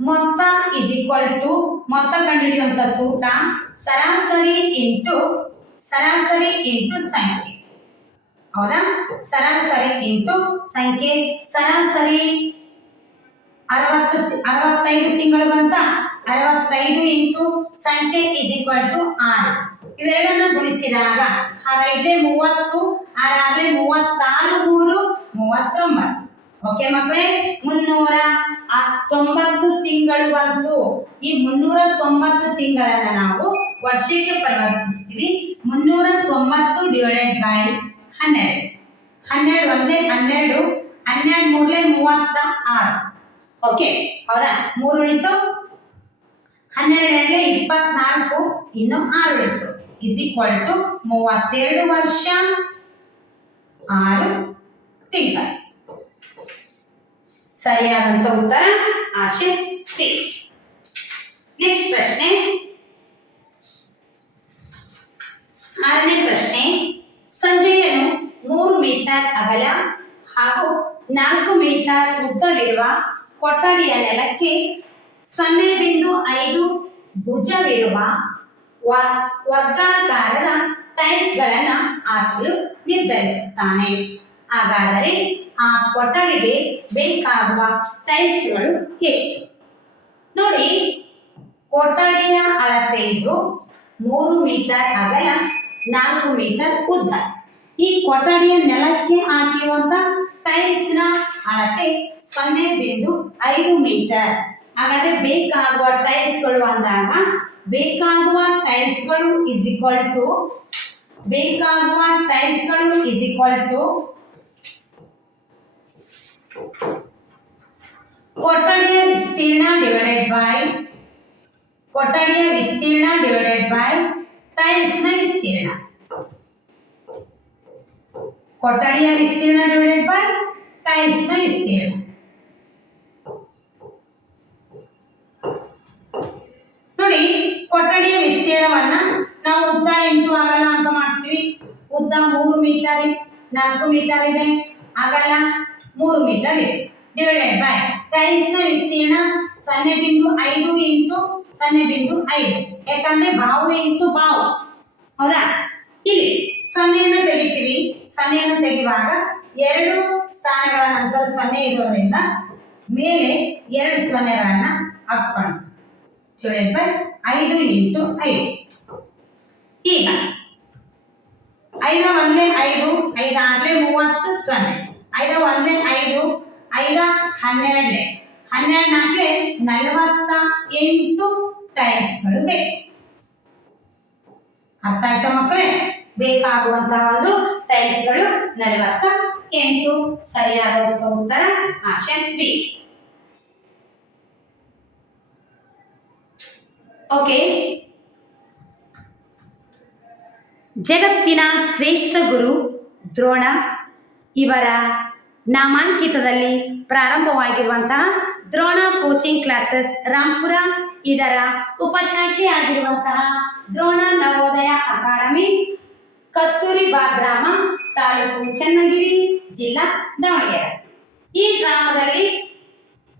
Speaker 1: ಮೊತ್ತ ಇಸ್ ಈಕ್ವಲ್ ಟು ಮೊತ್ತ ಕಂಡುಹಿಡಿಯುವಂತ ಸೂತ್ರ ಸರಾಸರಿ ಇಂಟು ಸರಾಸರಿ ಇಂಟು ಸಂಖ್ಯೆ. ಹೌದಾ? ಸರಾಸರಿ ಇಂಟು ಸಂಖ್ಯೆ, ಸರಾಸರಿ ಅರವತ್ತು, ಅರವತ್ತೈದು ತಿಂಗಳು ಬಂತ? ಅರವತ್ತೈದು ಇಂಟು ಸಂಖ್ಯೆ ಇಸ್ ಈಕ್ವಲ್ ಟು ಆರು. ಇವೆರಡನ್ನು ಗುಣಿಸಿದಾಗ. ಆರೈದೇ ಮೂವತ್ತು ಆರಾರೇ ಮೂವತ್ತಾರು, ಮೂರು, ಮೂವತ್ತೊಂಬತ್ತು. ಓಕೆ ಮಕ್ಕಳೇ ಮುನ್ನೂರ ತೊಂಬತ್ತು ತಿಂಗಳು ಬಂತು. ಈ ಮುನ್ನೂರ ತೊಂಬತ್ತು ತಿಂಗಳನ್ನ ನಾವು ವರ್ಷಕ್ಕೆ ಪರಿವರ್ತಿಸ್ತೀವಿ. ಮುನ್ನೂರ ತೊಂಬತ್ತು ಡಿವೈಡೆಡ್ ಬೈ ಹನ್ನೆರಡು. ಹನ್ನೆರಡು ಒಂದೇ ಹನ್ನೆರಡು ಹನ್ನೆರಡು ಮೂರ್ಲೆ ಮೂವತ್ತ ಆರು ಓಕೆ ಹೌದಾ? ಮೂರು ಉಳಿತು ಹನ್ನೆರಡು ಇಪ್ಪತ್ನಾಲ್ಕು, ಇನ್ನು ಆರು ಇತ್ತು. ಇಸ್ ಈಕ್ವಲ್ ಟು ಮೂವತ್ತೆರಡು ವರ್ಷ, ಆರು ತಿಂಗಳು. ಸರಿಯಾದಂತ ಉತ್ತರ ಆಶೆ ಸಿ. ನೆಕ್ಸ್ಟ್ ಪ್ರಶ್ನೆ. ಆರನೇ ಪ್ರಶ್ನೆ. ಸಂಜಯನು ಮೂರು ಮೀಟರ್ ಅಗಲ ಹಾಗೂ ನಾಲ್ಕು ಮೀಟರ್ ಉದ್ದವಿರುವ ಕೊಠಡಿಯ ನೆಲಕ್ಕೆ ಸೊನ್ನೆ ಬಿಂದು ಐದು ಭುಜವಿರುವ ವರ್ಗಾಕಾರದ ಟೈಲ್ಸ್ಗಳನ್ನು ಹಾಕಲು ನಿರ್ಧರಿಸುತ್ತಾನೆ. ಹಾಗಾದರೆ ಆ ಕೊಠಡಿಗೆ ಬೇಕಾಗುವ ಟೈಲ್ಸ್ಗಳು ಎಷ್ಟು? ನೋಡಿ, ಕೊಠಡಿಯ ಅಳತೆ ಇದು ಮೂರು ಮೀಟರ್ ಅಗಲ, ನಾಲ್ಕು ಮೀಟರ್ ಉದ್ದ. ಈ ಕೊಠಡಿಯ ನೆಲಕ್ಕೆ ಹಾಕಿರುವಂತ ಟೈಲ್ಸ್ನ ಅಳತೆ ಸೊನ್ನೆ ಬಿಂದು ಐದು ಮೀಟರ್. ಹಾಗಾದ್ರೆ ಬೇಕಾಗುವ ಟೈಲ್ಸ್ಗಳು ಅಂದಾಗ ಬೇಕಾಗುವ ಟೈಲ್ಸ್ಗಳು ಇಸ್ ಈಕ್ವಲ್ ಟು ಬೇಕಾಗುವ ಟೈಲ್ಸ್ಗಳು ಇಸ್ ಈಕ್ವಲ್ ಟು ಕೊಠಡಿಯ ವಿಸ್ತೀರ್ಣ ಡಿವೈಡೆಡ್ ಬೈ ಕೊಠಡಿಯ ವಿಸ್ತೀರ್ಣ ಡಿವೈಡೆಡ್ ಬೈ ಟೈಲ್ಸ್ನ ವಿಸ್ತೀರ್ಣ. ಕೊಠಡಿಯ ವಿಸ್ತೀರ್ಣ ಡಿವೈಡೆಡ್ ಬೈ ಟೈಲ್ಸ್ನ ವಿಸ್ತೀರ್ಣ. ನೋಡಿ ಕೊಠಡಿಯ ವಿಸ್ತೀರ್ಣವನ್ನ ನಾವು ಉದ್ದ ಎಂಟು ಅಗಲ ಅಂತ ಮಾಡ್ತೀವಿ. ಉದ್ದ ಮೂರು ಮೀಟರ್ ನಾಲ್ಕು ಮೀಟರ್ ಇದೆ. ಅಗಲ ಮೂರು ಮೀಟರ್ ಇದೆ. ಡಿವೈಡೆಡ್ ಬೈ ಟೈಲ್ಸ್ನ ವಿಸ್ತೀರ್ಣ ಸೊನ್ನೆ ಬಿಂದು ಐದು ಇಂಟು ಸೊನ್ನೆ ಬಿಂದು ಐದು. ಯಾಕಂದ್ರೆ ಬಾವು ಇಂಟು ಬಾವು. ಹೌದಾ? ಇಲ್ಲಿ ಸೊನ್ನೆಯನ್ನು ತೆಗಿತೀವಿ. ಸೊನ್ನೆಯನ್ನು ತೆಗೆಯುವಾಗ ಎರಡು ಸ್ಥಾನಗಳ ನಂತರ ಸೊನ್ನೆ ಇರೋದ್ರಿಂದ ಮೇಲೆ ಎರಡು ಸೊನ್ನೆಗಳನ್ನು ಹಾಕ್ಕೊಂಡು ಡಿವೈಡೆಡ್ ಬೈ ಐದು ಇಂಟು ಐದು. ಈಗ ಐದ ಒಂದೇ ಐದು ಐದು ಆರಲೆ ಮೂವತ್ತು ಸೊನ್ನೆ. ಐದ ಒಂದೇ ಐದು, ಐದ ಹನ್ನೆರಡನೇ. ಹನ್ನೆರಡು ನಲವತ್ತ ಎಂಟು ಟೈಲ್ಸ್ಗಳು ಬೇಕು. ಅರ್ಥ ಆಯ್ತಾ ಮಕ್ಕಳೇ? ಬೇಕಾಗುವಂತಹ ಒಂದು ಟೈಲ್ಸ್ಗಳು ನಲವತ್ತ ಎಂಟು. ಸರಿಯಾದ ಉತ್ತರ ಆಪ್ಷನ್ ಬಿ ಓಕೆ. ಜಗತ್ತಿನ ಶ್ರೇಷ್ಠ ಗುರು ದ್ರೋಣ. ಇವರ ನಾಮಾಂಕಿತದಲ್ಲಿ ಪ್ರಾರಂಭವಾಗಿರುವಂತಹ ದ್ರೋಣ ಕೋಚಿಂಗ್ ಕ್ಲಾಸಸ್ ರಾಂಪುರ ಇದರ ಉಪಶಾಖೆ ಆಗಿರುವಂತಹ ದ್ರೋಣ ನವೋದಯ ಅಕಾಡೆಮಿ ಕಸ್ತೂರಿಬಾ ಗ್ರಾಮ, ತಾಲೂಕು ಚನ್ನಗಿರಿ, ಜಿಲ್ಲಾ ದಾವಣಗೆರೆ. ಈ ಗ್ರಾಮದಲ್ಲಿ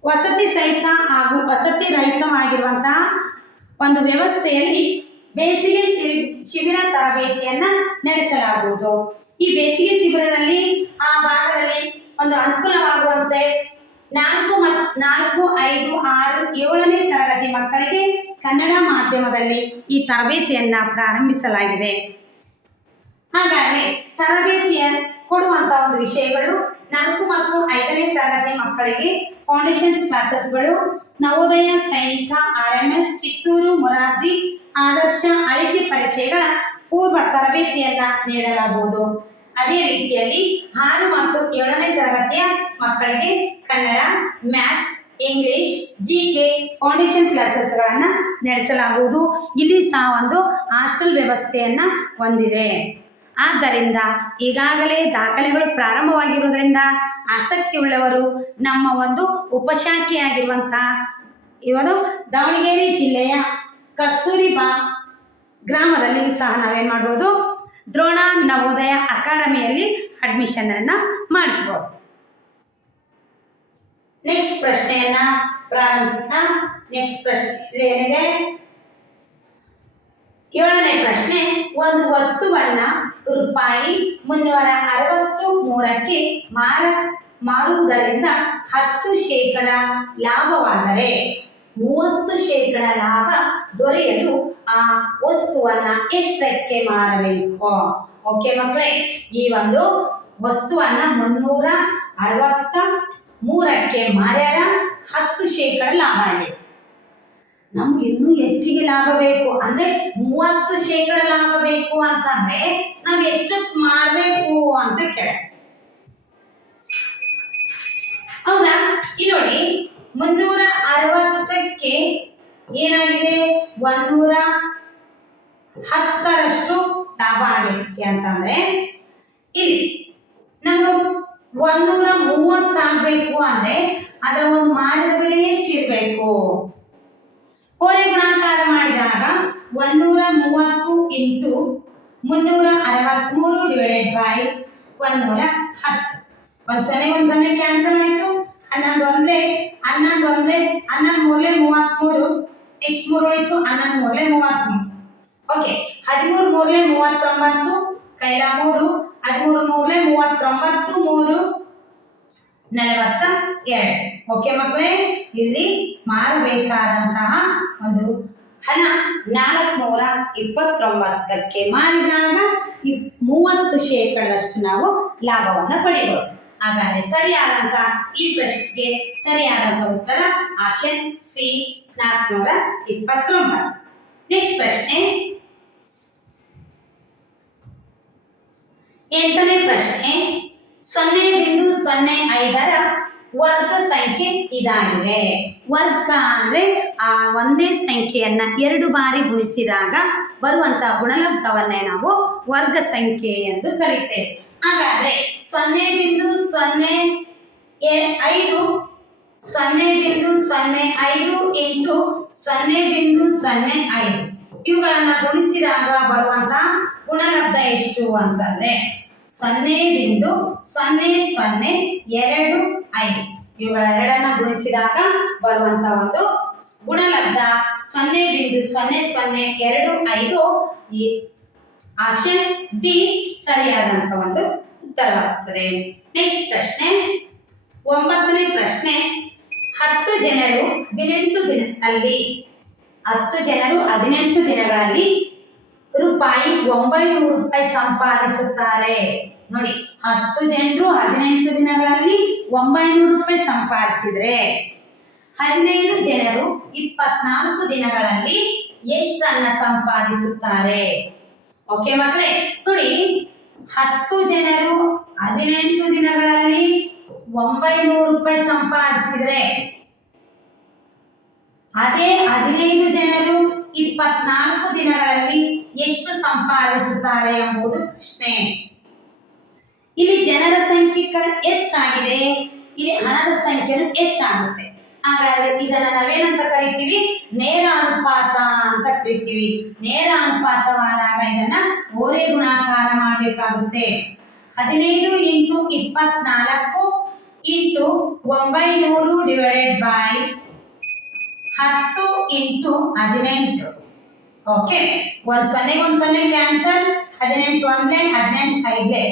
Speaker 1: ವಸತಿ ಸಹಿತ ಹಾಗೂ ವಸತಿ ರಹಿತವಾಗಿರುವಂತಹ ಒಂದು ವ್ಯವಸ್ಥೆಯಲ್ಲಿ ಬೇಸಿಗೆ ಶಿಬಿರ ತರಬೇತಿಯನ್ನ ನಡೆಸಲಾಗುವುದು. ಈ ಬೇಸಿಗೆ ಶಿಬಿರದಲ್ಲಿ ಆ ಭಾಗದಲ್ಲಿ ಒಂದು ಅನುಕೂಲವಾಗುವಂತೆ ನಾಲ್ಕು ಮತ್ ನಾಲ್ಕು, ಐದು, ಆರು, ಏಳನೇ ತರಗತಿ ಮಕ್ಕಳಿಗೆ ಕನ್ನಡ ಮಾಧ್ಯಮದಲ್ಲಿ ಈ ತರಬೇತಿಯನ್ನ ಪ್ರಾರಂಭಿಸಲಾಗಿದೆ. ಹಾಗಾದ್ರೆ ತರಬೇತಿಯ ಕೊಡುವಂತಹ ಒಂದು ವಿಷಯಗಳು ನಾಲ್ಕು ಮತ್ತು ಐದನೇ ತರಗತಿ ಮಕ್ಕಳಿಗೆ ಫೌಂಡೇಶನ್ಸ್ ಕ್ಲಾಸಸ್ಗಳು ನವೋದಯ ಸೈನಿಕ R M S Kittur, Morarji, Adarsha Alike ಪರಿಚಯಗಳ ಪೂರ್ವ ತರಬೇತಿಯನ್ನ ನೀಡಲಾಗುವುದು. ಅದೇ ರೀತಿಯಲ್ಲಿ ಆರು ಮತ್ತು ಏಳನೇ ತರಗತಿಯ ಮಕ್ಕಳಿಗೆ Kannada, maths, English, G K foundation ಕ್ಲಾಸಸ್ಗಳನ್ನು ನಡೆಸಲಾಗುವುದು. ಇಲ್ಲಿ ಸಹ ಒಂದು ಹಾಸ್ಟೆಲ್ ವ್ಯವಸ್ಥೆಯನ್ನು ಹೊಂದಿದೆ. ಆದ್ದರಿಂದ ಈಗಾಗಲೇ ದಾಖಲೆಗಳು ಪ್ರಾರಂಭವಾಗಿರುವುದರಿಂದ ಆಸಕ್ತಿ ಉಳ್ಳವರು ನಮ್ಮ ಒಂದು ಉಪಶಾಖೆಯಾಗಿರುವಂತಹ ಇವರು ದಾವಣಗೆರೆ ಜಿಲ್ಲೆಯ ಕಸ್ತೂರಿಬಾ ಗ್ರಾಮದಲ್ಲಿ ಸಹ ನಾವೇನು ಮಾಡ್ಬೋದು? ದ್ರೋಣ ನವೋದಯ ಅಕಾಡೆಮಿಯಲ್ಲಿ ಅಡ್ಮಿಷನನ್ನು ಮಾಡಿಸ್ಬೋದು. ನೆಕ್ಸ್ಟ್ ಪ್ರಶ್ನೆಯನ್ನ ಪ್ರಾರಂಭಿಸ್ತಾ ನೆಕ್ಸ್ಟ್ ಪ್ರಶ್ನೆ ಏನಿದೆ? ಏಳನೇ ಪ್ರಶ್ನೆ, ಒಂದು ವಸ್ತುವನ್ನ ರೂಪಾಯಿ ಮುನ್ನೂರ ಅರವತ್ತು ಮೂರಕ್ಕೆ ಮಾರ, ಮಾರುವುದರಿಂದ ಹತ್ತು ಶೇಕಡ ಲಾಭವಾದರೆ ಮೂವತ್ತು ಶೇಕಡ ಲಾಭ ದೊರೆಯಲು ಆ ವಸ್ತುವನ್ನ ಎಷ್ಟಕ್ಕೆ ಮಾರಬೇಕು? ಓಕೆ ಮಕ್ಕಳೇ ಈ ಒಂದು ವಸ್ತುವನ್ನ ಮುನ್ನೂರ ಅರವತ್ತ ಮೂರಕ್ಕೆ ಮಾರ್ಯಾರ ಹತ್ತು ಶೇಕಡ ಲಾಭ ಆಗಿದೆ ನಮ್ಗೆ ಇನ್ನೂ ಹೆಚ್ಚಿಗೆ ಲಾಭ ಬೇಕು. ಅಂದ್ರೆ ಮೂವತ್ತು ಶೇಕಡ ಲಾಭ ಬೇಕು ಅಂತಂದ್ರೆ ನಾವ್ ಎಷ್ಟಕ್ಕೆ ಮಾರ್ಬೇಕು ಅಂತ ಕೇಳ ಹೌದಾ? ಈ ನೋಡಿ ಮುನ್ನೂರ ಅರವತ್ತಕ್ಕೆ ಏನಾಗಿದೆ? ಒಂದೂರ ಹತ್ತರಷ್ಟು ಲಾಭ ಆಗೈತಿ ಅಂತಂದ್ರೆ, ಇಲ್ಲಿ ನಮ್ಗೆ ಒಂದೂರ ಮೂವತ್ತಾಗಬೇಕು ಅಂದ್ರೆ ಅದರ ಒಂದು ಮಾರದ ಬೆಲೆ ಎಷ್ಟಿರಬೇಕು? ಓರೆ ಗುಣಾಕಾರ ಮಾಡಿದಾಗ ಒಂದೂರ ಮೂವತ್ತು ಇಂಟು ಮುನ್ನೂರ ಅರವತ್ತ್ಮೂರು ಡಿವೈಡೆಡ್ ಬೈ ಒಂದೂರ ಹತ್ತು. ಒಂದು ಸೊನ್ನೆ ಒಂದು ಸೊನ್ನೆ ಕ್ಯಾನ್ಸಲ್ ಆಯಿತು. ಹನ್ನೊಂದು ಒಂದೇ ಹನ್ನೊಂದು ಒಂದೇ ಹನ್ನೊಂದು ಮೂರಲೆ ಮೂವತ್ತ್ಮೂರು ನೆಕ್ಸ್ಟ್ ಮೂರು ಉಳಿತು, ಹನ್ನೊಂದು ಮೂರಲೆ ಮೂವತ್ತ್ಮೂರು ಓಕೆ ಹದಿಮೂರು ಮೂರಲೆ ಮೂವತ್ತೊಂಬತ್ತು, ಕೈಲ ಮೂರು. ಹದಿಮೂರು ಮೂರಲೆ ಮೂವತ್ತೊಂಬತ್ತು, ಮೂರು. ನಲವತ್ತ ಎರಡು ಓಕೆ ಮಕ್ಕಳೇ, ಇಲ್ಲಿ ಮಾರಬೇಕಾದಂತಹ ಒಂದು ಹಣ ನಾಲ್ಕುನೂರ ಇಪ್ಪತ್ತೊಂಬತ್ತಕ್ಕೆ ಮಾರಿದಾಗ ಮೂವತ್ತು ಶೇಕಡದಷ್ಟು ನಾವು ಲಾಭವನ್ನು ಪಡೆಯಬಹುದು ಹಾಗಾದರೆ ಸರಿಯಾದಂತಹ ಈ ಪ್ರಶ್ನೆಗೆ ಸರಿಯಾದಂಥ ಉತ್ತರ ಆಪ್ಷನ್ ಸಿ ನಾಲ್ಕುನೂರ ಇಪ್ಪತ್ತೊಂಬತ್ತು. ನೆಕ್ಸ್ಟ್ ಪ್ರಶ್ನೆ. ಎಂಟನೇ ಪ್ರಶ್ನೆ. ಸೊನ್ನೆ ಬಿಂದು ಸೊನ್ನೆ ಐದರ ವರ್ಗ ಸಂಖ್ಯೆ ಇದಾಗಿದೆ. ವರ್ಗ ಅಂದರೆ, ಆ, ಒಂದೇ ಸಂಖ್ಯೆಯನ್ನು ಎರಡು ಬಾರಿ ಗುಣಿಸಿದಾಗ ಬರುವಂತಹ ಗುಣಲಬ್ಧವನ್ನೇ ನಾವು ವರ್ಗ ಸಂಖ್ಯೆ ಎಂದು ಕರೀತೇವೆ. ಹಾಗಾದರೆ ಸೊನ್ನೆ ಬಿಂದು ಸೊನ್ನೆ ಐದು, ಸೊನ್ನೆ ಬಿಂದು ಸೊನ್ನೆ ಐದು ಎಂಟು ಸೊನ್ನೆ ಬಿಂದು ಸೊನ್ನೆ ಐದು. ಇವುಗಳನ್ನು ಗುಣಿಸಿದಾಗ ಬರುವಂಥ ಗುಣಲಬ್ಧ ಎಷ್ಟು ಅಂತಂದರೆ ಸೊನ್ನೆ ಬಿಂದು ಸೊನ್ನೆ ಸೊನ್ನೆ ಎರಡು ಐದು ಇವುಗಳ ಎರಡನ್ನ ಗುಣಿಸಿದಾಗ ಬರುವಂತ ಒಂದು ಗುಣಲಬ್ಧ. ಸೊನ್ನೆ ಬಿಂದು ಸೊನ್ನೆ ಸೊನ್ನೆ ಎರಡು ಐದು ಈ ಆಪ್ಷನ್ ಡಿ ಸರಿಯಾದಂತ ಒಂದು ಉತ್ತರವಾಗುತ್ತದೆ. ನೆಕ್ಸ್ಟ್ ಪ್ರಶ್ನೆ. ಒಂಬತ್ತನೇ ಪ್ರಶ್ನೆ. ಹತ್ತು ಜನರು ಹದಿನೆಂಟು ದಿನದಲ್ಲಿ ಹತ್ತು ಜನರು ಹದಿನೆಂಟು ದಿನಗಳಲ್ಲಿ ರೂಪಾಯಿ ಒಂಬೈನೂರು ರೂಪಾಯಿ ಸಂಪಾದಿಸುತ್ತಾರೆ. ನೋಡಿ, ಹತ್ತು ಜನರು ಹದಿನೆಂಟು ದಿನಗಳಲ್ಲಿ ಒಂಬೈನೂರು ರೂಪಾಯಿ ಸಂಪಾದಿಸಿದ್ರೆ ಹದಿನೈದು ಜನರು ಇಪ್ಪತ್ನಾಲ್ಕು ದಿನಗಳಲ್ಲಿ ಎಷ್ಟನ್ನ ಸಂಪಾದಿಸುತ್ತಾರೆ? ಓಕೆ ಮಕ್ಕಳೇ ನೋಡಿ, ಹತ್ತು ಜನರು ಹದಿನೆಂಟು ದಿನಗಳಲ್ಲಿ ಒಂಬೈನೂರು ರೂಪಾಯಿ ಸಂಪಾದಿಸಿದ್ರೆ, ಅದೇ ಹದಿನೈದು ಜನರು ಇಪ್ಪತ್ನಾಲ್ಕು ದಿನಗಳಲ್ಲಿ ಎಷ್ಟು ಸಂಪಾದಿಸುತ್ತಾರೆ ಎಂಬುದು ಪ್ರಶ್ನೆ. ಇಲ್ಲಿ ಜನರ ಸಂಖ್ಯೆ ಹೆಚ್ಚಾಗಿದೆ. ಇಲ್ಲಿ ಹಣದ ಸಂಖ್ಯೆನೂ ಹೆಚ್ಚಾಗುತ್ತೆ. ಹಾಗಾದ್ರೆ ಇದನ್ನ ನಾವೇನಂತ ಕರಿತೀವಿ? ನೇರ ಅನುಪಾತ ಅಂತ ಕರಿತೀವಿ. ನೇರ ಅನುಪಾತವಾದಾಗ ಇದನ್ನ ಓರೆ ಗುಣಾಕಾರ ಮಾಡಬೇಕಾಗುತ್ತೆ. ಹದಿನೈದು ಇಂಟು ಇಪ್ಪತ್ನಾಲ್ಕು ಇಂಟು ಒಂಬೈನೂರು ಡಿವೈಡೆಡ್ ಬೈ ಹತ್ತು ಇಂಟು ಹದಿನೆಂಟು. ಓಕೆ ಒಂದು ಸೊನ್ನೆ ಒಂದು ಸೊನ್ನೆ ಕ್ಯಾನ್ಸಲ್ ಹದಿನೆಂಟು ಒಂದೇ ಹದಿನೆಂಟು ಐದೇ.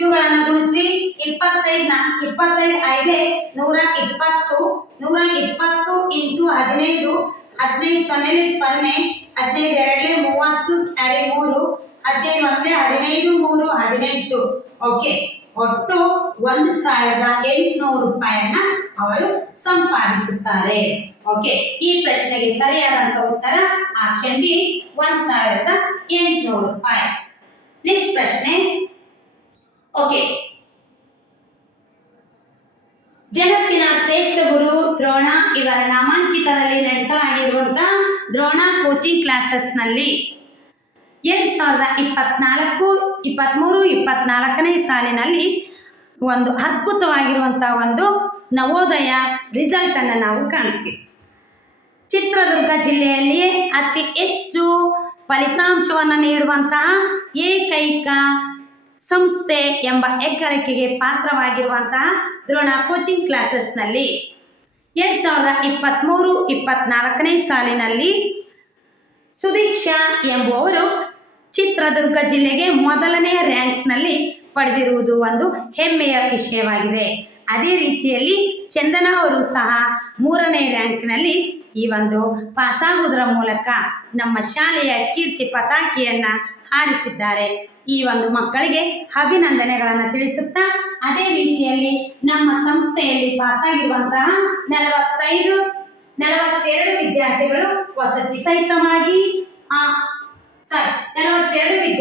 Speaker 1: ಇವುಗಳನ್ನು ಗುಣಿಸಿ ಇಪ್ಪತ್ತೈದನ ಇಪ್ಪತ್ತೈದು ಐದೇ, ನೂರ ಇಪ್ಪತ್ತು ನೂರ ಇಪ್ಪತ್ತು ಇಂಟು ಹದಿನೈದು ಹದಿನೈದು ಸೊನ್ನೆ ಸೊನ್ನೆ, ಹದಿನೈದು ಎರಡನೇ ಮೂವತ್ತು ಕ್ಯಾರಿ ಮೂರು, ಹದಿನೈದು ಒಂದೇ ಹದಿನೈದು ಮೂರು, ಹದಿನೆಂಟು. ಓಕೆ ಒಟ್ಟು ಒಂದು ಸಾವಿರದ ಎಂಟುನೂರು ರೂಪಾಯಿಯನ್ನ ಅವರು ಸಂಪಾದಿಸುತ್ತಾರೆ. ಓಕೆ ಈ ಪ್ರಶ್ನೆಗೆ ಸರಿಯಾದಂತ ಉತ್ತರ ಆಪ್ಷನ್ ಡಿ ಒಂದ್ ಸಾವಿರದ ಎಂಟುನೂರು ರೂಪಾಯಿ. ನೆಕ್ಸ್ಟ್ ಪ್ರಶ್ನೆ. ಓಕೆ ಜಗತ್ತಿನ ಶ್ರೇಷ್ಠ ಗುರು ದ್ರೋಣ ಇವರ ನಾಮಾಂಕಿತದಲ್ಲಿ ನಡೆಸಲಾಗಿರುವಂತಹ ದ್ರೋಣ ಕೋಚಿಂಗ್ ಕ್ಲಾಸಸ್ನಲ್ಲಿ ಎರಡ್ ಸಾವಿರದ ಇಪ್ಪತ್ನಾಲ್ಕು ಇಪ್ಪತ್ತ್ಮೂರು ಇಪ್ಪತ್ನಾಲ್ಕನೇ ಸಾಲಿನಲ್ಲಿ ಒಂದು ಅದ್ಭುತವಾಗಿರುವಂಥ ಒಂದು ನವೋದಯ ರಿಸಲ್ಟನ್ನು ನಾವು ಕಾಣ್ತೀವಿ. ಚಿತ್ರದುರ್ಗ ಜಿಲ್ಲೆಯಲ್ಲಿ ಅತಿ ಹೆಚ್ಚು ಫಲಿತಾಂಶವನ್ನು ನೀಡುವಂತಹ ಏಕೈಕ ಸಂಸ್ಥೆ ಎಂಬ ಹೆಗ್ಗಳಿಕೆಗೆ ಪಾತ್ರವಾಗಿರುವಂತಹ ದ್ರೋಣ ಕೋಚಿಂಗ್ ಕ್ಲಾಸಸ್ನಲ್ಲಿ ಎರಡು ಸಾವಿರದ ಇಪ್ಪತ್ತ್ಮೂರು ಇಪ್ಪತ್ನಾಲ್ಕನೇ ಸಾಲಿನಲ್ಲಿ ಸುದೀಕ್ಷಾ ಎಂಬುವವರು ಚಿತ್ರದುರ್ಗ ಜಿಲ್ಲೆಗೆ ಮೊದಲನೆಯ ರ್ಯಾಂಕ್ನಲ್ಲಿ ಪಡೆದಿರುವುದು ಒಂದು ಹೆಮ್ಮೆಯ ವಿಷಯವಾಗಿದೆ. ಅದೇ ರೀತಿಯಲ್ಲಿ ಚಂದನ ಅವರು ಸಹ ಮೂರನೇ ರ್ಯಾಂಕ್ನಲ್ಲಿ ಈ ಒಂದು ಪಾಸಾಗುವುದರ ಮೂಲಕ ನಮ್ಮ ಶಾಲೆಯ ಕೀರ್ತಿ ಪತಾಕಿಯನ್ನು ಹಾರಿಸಿದ್ದಾರೆ. ಈ ಒಂದು ಮಕ್ಕಳಿಗೆ ಅಭಿನಂದನೆಗಳನ್ನು ತಿಳಿಸುತ್ತಾ, ಅದೇ ರೀತಿಯಲ್ಲಿ ನಮ್ಮ ಸಂಸ್ಥೆಯಲ್ಲಿ ಪಾಸಾಗಿರುವಂತಹ ನಲವತ್ತೈದು, ನಲವತ್ತೆರಡು ವಿದ್ಯಾರ್ಥಿಗಳು ವಸತಿ ಸಹಿತವಾಗಿ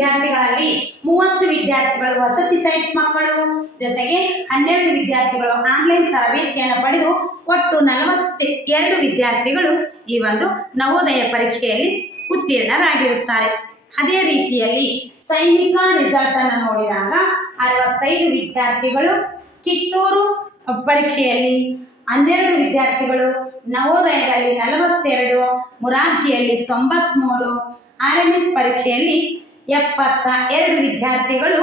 Speaker 1: ವಿದ್ಯಾರ್ಥಿಗಳಲ್ಲಿ ಮೂವತ್ತು ವಿದ್ಯಾರ್ಥಿಗಳು ವಸತಿ ಸೈಟ್ ಮಕ್ಕಳು, ಜೊತೆಗೆ ಹನ್ನೆರಡು ವಿದ್ಯಾರ್ಥಿಗಳು ಆನ್ಲೈನ್ ತರಬೇತಿಯನ್ನು ಪಡೆದು ಒಟ್ಟು ನಲವತ್ತ ಎರಡು ವಿದ್ಯಾರ್ಥಿಗಳು ಈ ಒಂದು ನವೋದಯ ಪರೀಕ್ಷೆಯಲ್ಲಿ ಉತ್ತೀರ್ಣರಾಗಿರುತ್ತಾರೆ. ಅದೇ ರೀತಿಯಲ್ಲಿ ಸೈನಿಕ ರಿಸಲ್ಟ್ ಅನ್ನು ನೋಡಿದಾಗ ಅರವತ್ತೈದು ವಿದ್ಯಾರ್ಥಿಗಳು ಕಿತ್ತೂರು ಪರೀಕ್ಷೆಯಲ್ಲಿ, ಹನ್ನೆರಡು ವಿದ್ಯಾರ್ಥಿಗಳು ನವೋದಯದಲ್ಲಿ ನಲವತ್ತೆರಡು, ಮುರಾರ್ಜಿಯಲ್ಲಿ ತೊಂಬತ್ತ್ಮೂರು ಆರ್ ಎಂ ಎಸ್ ಪರೀಕ್ಷೆಯಲ್ಲಿ ಎಪ್ಪತ್ತ ಎರಡು ವಿದ್ಯಾರ್ಥಿಗಳು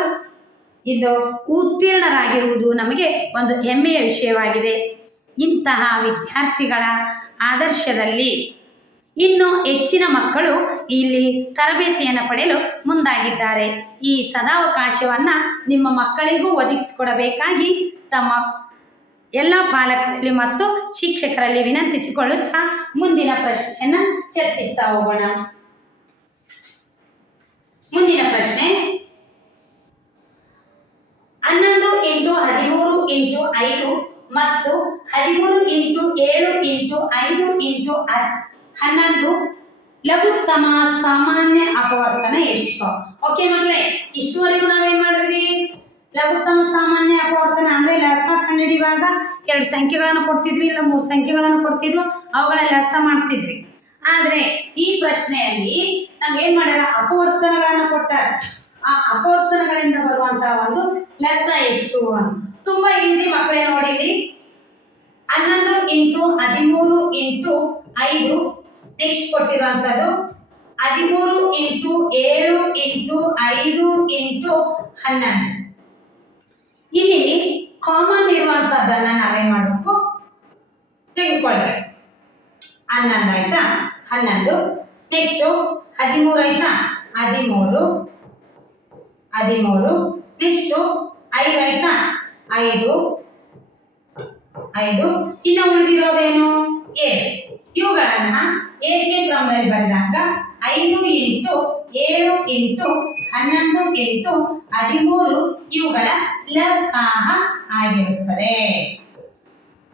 Speaker 1: ಇಂದು ಉತ್ತೀರ್ಣರಾಗಿರುವುದು ನಮಗೆ ಒಂದು ಹೆಮ್ಮೆಯ ವಿಷಯವಾಗಿದೆ. ಇಂತಹ ವಿದ್ಯಾರ್ಥಿಗಳ ಆದರ್ಶದಲ್ಲಿ ಇನ್ನು ಹೆಚ್ಚಿನ ಮಕ್ಕಳು ಇಲ್ಲಿ ತರಬೇತಿಯನ್ನು ಪಡೆಯಲು ಮುಂದಾಗಿದ್ದಾರೆ. ಈ ಸದಾವಕಾಶವನ್ನು ನಿಮ್ಮ ಮಕ್ಕಳಿಗೂ ಒದಗಿಸಿಕೊಡಬೇಕಾಗಿ ತಮ್ಮ ಎಲ್ಲ ಪಾಲಕರಲ್ಲಿ ಮತ್ತು ಶಿಕ್ಷಕರಲ್ಲಿ ವಿನಂತಿಸಿಕೊಳ್ಳುತ್ತಾ ಮುಂದಿನ ಪ್ರಶ್ನೆಯನ್ನು ಚರ್ಚಿಸ್ತಾ ಹೋಗೋಣ. ಮುಂದಿನ ಪ್ರಶ್ನೆ. ಹನ್ನೊಂದು ಇಂಟು ಹದಿಮೂರು ಇಂಟು ಐದು ಮತ್ತು ಹದಿಮೂರು ಇಂಟು ಏಳು ಇಂಟು ಐದು ಇಂಟು ಹನ್ನೊಂದು ಲಘುತ್ತಮ ಸಾಮಾನ್ಯ ಅಪವರ್ತನ ಎಷ್ಟು ಓಕೆ ಮಕ್ಕಳೇ ಇಷ್ಟುವರೆಗೂ ನಾವೇನ್ ಮಾಡಿದ್ವಿ? ಲಘುತ್ತಮ ಸಾಮಾನ್ಯ ಅಪವರ್ತನ ಅಂದ್ರೆ ಲಸ ಕಂಡುಹಿಡಿಯುವಾಗ ಎರಡು ಸಂಖ್ಯೆಗಳನ್ನು ಕೊಡ್ತಿದ್ವಿ, ಇಲ್ಲ ಮೂರು ಸಂಖ್ಯೆಗಳನ್ನು ಕೊಡ್ತಿದ್ರು ಅವುಗಳ ಲಸ ಮಾಡ್ತಿದ್ವಿ. ಆದ್ರೆ ಈ ಪ್ರಶ್ನೆಯಲ್ಲಿ ನಮ್ಗೆ ಏನ್ ಮಾಡ್ಯಾರ? ಅಪವರ್ತನಗಳನ್ನು ಕೊಟ್ಟಾರ. ಆ ಅಪವರ್ತನಗಳಿಂದ ಬರುವಂತಹ ಒಂದು ಲೆಸ ಎಷ್ಟು ತುಂಬಾ ಈಸಿ ಮಕ್ಕಳೇ ನೋಡಿರಿ ಹನ್ನೊಂದು ಇಂಟು ಹದಿಮೂರು ಇಂಟು ಐದು ನೆಕ್ಸ್ಟ್ ಕೊಟ್ಟಿರುವಂಥದ್ದು ಹದಿಮೂರು ಇಂಟು ಏಳು ಇಂಟು ಐದು ಇಂಟು ಹನ್ನೊಂದು. ಇಲ್ಲಿ ಕಾಮನ್ ಇರುವಂತದ್ದನ್ನ ನಾವೇನ್ ಮಾಡಬೇಕು? ತೆಗೆದುಕೊಳ್ಬೇಕು ಹನ್ನೊಂದು ಆಯ್ತಾ? ಹನ್ನೊಂದು. ನೆಕ್ಸ್ಟು ಹದಿಮೂರು ಆಯ್ತಾ? ಹದಿಮೂರು ಹದಿಮೂರು. ನೆಕ್ಸ್ಟು ಐದು ಆಯ್ತಾ? ಐದು ಐದು. ಇನ್ನು ಉಳಿದಿರೋದೇನು ಏಳು. ಇವುಗಳನ್ನ ಏರಿಕೆ ಕ್ರಮದಲ್ಲಿ ಬರೆದಾಗ ಐದು ಇಂಟು ಏಳು ಇಂಟು ಹನ್ನೊಂದು ಇಂಟು ಹದಿಮೂರು ಇವುಗಳ ಲಸಾಹ ಆಗಿರುತ್ತದೆ.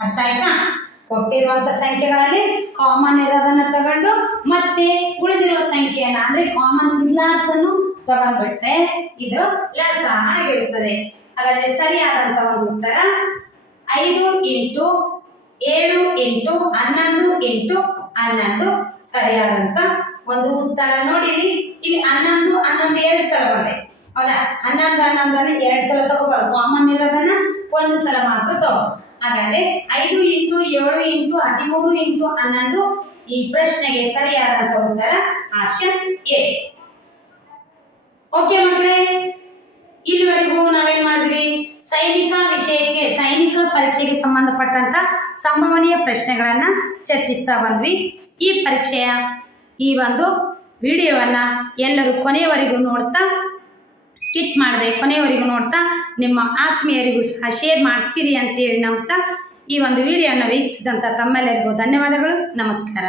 Speaker 1: ಅರ್ಥ ಆಯ್ತಾ? ಕೊಟ್ಟಿರುವಂತ ಸಂಖ್ಯೆಗಳಲ್ಲಿ ಕಾಮನ್ ಇರೋದನ್ನ ತಗೊಂಡು ಮತ್ತೆ ಉಳಿದಿರೋ ಸಂಖ್ಯೆಯನ್ನ ಅಂದ್ರೆ ಕಾಮನ್ ಇಲ್ಲಾರ್ದನ್ನು ತಗೊಂಡ್ಬಿಟ್ರೆ ಇದು ಲಸ ಆಗಿರುತ್ತದೆ. ಹಾಗಾದ್ರೆ ಸರಿಯಾದಂತ ಒಂದು ಉತ್ತರ, ಐದು ಇಂಟು ಏಳು ಇಂಟು ಹನ್ನೊಂದು ಇಂಟು ಹನ್ನೊಂದು ಸರಿಯಾದಂತ ಒಂದು ಉತ್ತರ ನೋಡಿರಿ. ಇಲ್ಲಿ ಹನ್ನೊಂದು ಹನ್ನೊಂದು ಎರಡು ಸಲ ಬಂದೆ ಹೌದಾ? ಹನ್ನೊಂದು, ಹನ್ನೊಂದನ್ನ ಎರಡು ಸಲ ತಗೋಬಾರ್ದು. ಕಾಮನ್ ಇರೋದನ್ನ ಒಂದು ಸಲ ಮಾತ್ರ ತಗೋ. ಹಾಗಾದ್ರೆ ಐದು ಇಂಟು ಏಳು ಇಂಟು ಹದಿಮೂರು ಇಂಟು ಹನ್ನೊಂದು ಈ ಪ್ರಶ್ನೆಗೆ ಸರಿಯಾದಂತ ಉತ್ತರ ಆಪ್ಷನ್ ಎ ಓಕೆ ಮಕ್ಕಳೇ, ಇಲ್ಲಿವರೆಗೂ ನಾವೇನ್ ಮಾಡಿದ್ವಿ ಸೈನಿಕ ವಿಷಯಕ್ಕೆ, ಸೈನಿಕ ಪರೀಕ್ಷೆಗೆ ಸಂಬಂಧಪಟ್ಟಂತ ಸಂಭವನೀಯ ಪ್ರಶ್ನೆಗಳನ್ನ ಚರ್ಚಿಸ್ತಾ ಬಂದ್ವಿ. ಈ ಪರೀಕ್ಷೆಯ ಈ ಒಂದು ವಿಡಿಯೋವನ್ನ ಎಲ್ಲರೂ ಕೊನೆಯವರೆಗೂ ನೋಡ್ತಾ ಸ್ಕಿಟ್ ಮಾಡದೆ ಕೊನೆಯವರೆಗೂ ನೋಡ್ತಾ ನಿಮ್ಮ ಆತ್ಮೀಯರಿಗೂ ಸಹ ಶೇರ್ ಮಾಡ್ತೀರಿ ಅಂತೇಳಿ ನಂಬ್ತಾ ಈ ಒಂದು ವಿಡಿಯೋನ ವೀಕ್ಷಿಸಿದಂಥ ತಮ್ಮೆಲ್ಲರಿಗೂ ಧನ್ಯವಾದಗಳು. ನಮಸ್ಕಾರ.